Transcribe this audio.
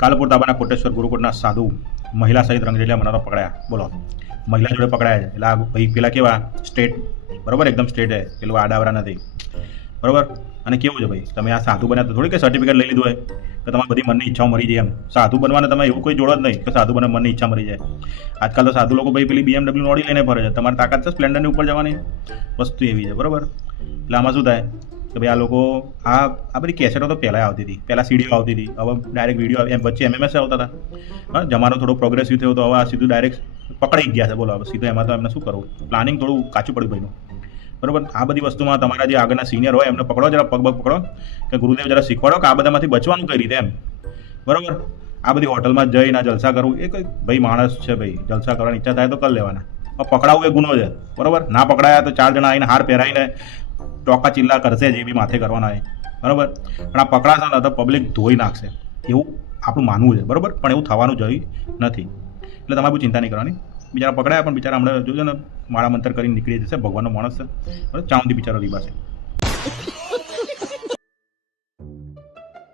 કાલપુર તાબાના કોટેશ્વર ગુરુકુળના સાધુ મહિલા સહિત રંગરેલિયા મનારો પકડાયા. બોલો, મહિલા જોડે પકડાયા છે એટલે આ ભાઈ પેલા કેવા સ્ટ્રેટ, બરાબર, એકદમ સ્ટ્રેટ છે, પેલું આડાવરા નથી, બરાબર. અને કેવું છે ભાઈ, તમે આ સાધુ બન્યા તો થોડી કે સર્ટિફિકેટ લઈ લીધું હોય કે તમારી બધી મનની ઈચ્છાઓ મરી જાય. એમ સાધુ બનવાને તમે એવું કોઈ જોડો જ નહીં કે સાધુ બને મનની ઈચ્છા મરી જાય. આજકાલ તો સાધુ લોકો ભાઈ પેલી BMW ઓડી લઈને ફરે છે. તમારી તાકાત છે સ્પ્લેન્ડરની ઉપર જવાની? વસ્તુ એવી છે, બરાબર. એટલે આમાં શું થાય કે ભાઈ આ લોકો આ બધી કેસેટો તો પહેલાં આવતી હતી, પહેલાં સીડીઓ આવતી હતી, હવે ડાયરેક્ટ વિડીયો, એમ વચ્ચે MMS આવતા હતા. હા, જમાનો થોડો પ્રોગ્રેસિવ થયો તો હવે આ સીધું ડાયરેક્ટ પકડાઈ ગયા છે. બોલો, હવે સીધું એમાં તો એમને શું કરવું, પ્લાનિંગ થોડું કાચું પડ્યું ભાઈનું, બરાબર. આ બધી વસ્તુમાં તમારા જે આગળના સિનિયર હોય એમને પકડો, જરા પગ પકડો કે ગુરુદેવ જરા શીખવાડો કે આ બધામાંથી બચવાનું કઈ રીતે, એમ, બરાબર. આ બધી હોટલમાં જઈને જલસા કરવું એ કંઈ ભાઈ માણસ છે ભાઈ, જલસા કરવાની ઈચ્છા થાય તો કરી લેવાના, પકડાવવું એ ગુનો છે, બરાબર. ના પકડાયા તો 4 જણા આવીને હાર પહેરાવીને ટોકા ચિલ્લા કરશે, જે બી માથે કરવાના હોય, બરાબર. પણ આ પકડાશે ને તો પબ્લિક ધોઈ નાખશે, એવું આપણું માનવું છે, બરાબર. પણ એવું થવાનું જોઈએ નથી, એટલે તમારે બહુ ચિંતા નહીં કરવાની. બિચારા પકડાયા પણ બિચારા હમણાં જોજો ને માળા મંતર કરીને નીકળી જશે, ભગવાનનો માણસ છે, બરાબર. ચાઉંદી બિચારો રીબા છે.